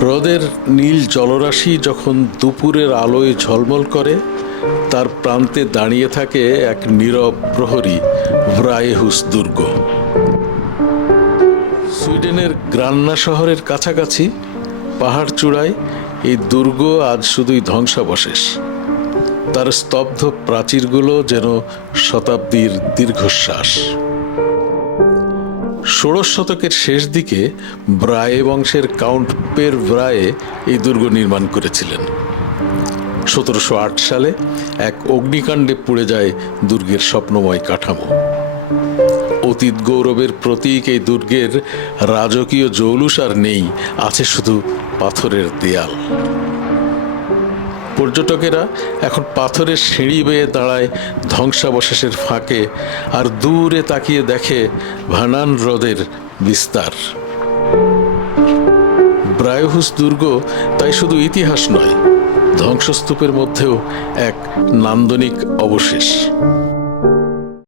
হ্রদের নীল জলরাশি যখন দুপুরের আলোয় ঝলমল করে, তার প্রান্তে দাঁড়িয়ে থাকে এক নীরব প্রহরী ব্রায়েহুস দুর্গ। সুইডেনের গ্রান্না শহরের কাছাকাছি, পাহাড় চূড়ায়, এই দুর্গ আজ শুধুই ধ্বংসাবশেষ। তার স্তব্ধ প্রাচীরগুলো যেন শতাব্দীর দীর্ঘশ্বাস। ষোড়শ শতকের শেষ দিকে ব্রায়ে বংশের কাউন্ট পের ব্রায়ে এই দুর্গ নির্মাণ করেছিলেন। সতেরোশো আট সালে এক অগ্নিকাণ্ডে পুড়ে যায় দুর্গের স্বপ্নময় কাঠামো। অতীত গৌরবের প্রতীক এই দুর্গের রাজকীয় জৌলুস আর নেই, আছে শুধু পাথরের দেয়াল। পর্যটকেরা এখন পাথরের সিঁড়ি বেয়ে দাঁড়ায় ধ্বংসাবশেষের ফাঁকে আর দূরে তাকিয়ে দেখে ভানান হ্রদের বিস্তার। ব্রায়হুস দুর্গ তাই শুধু ইতিহাস নয়, ধ্বংসস্তূপের মধ্যেও এক নান্দনিক অবশেষ।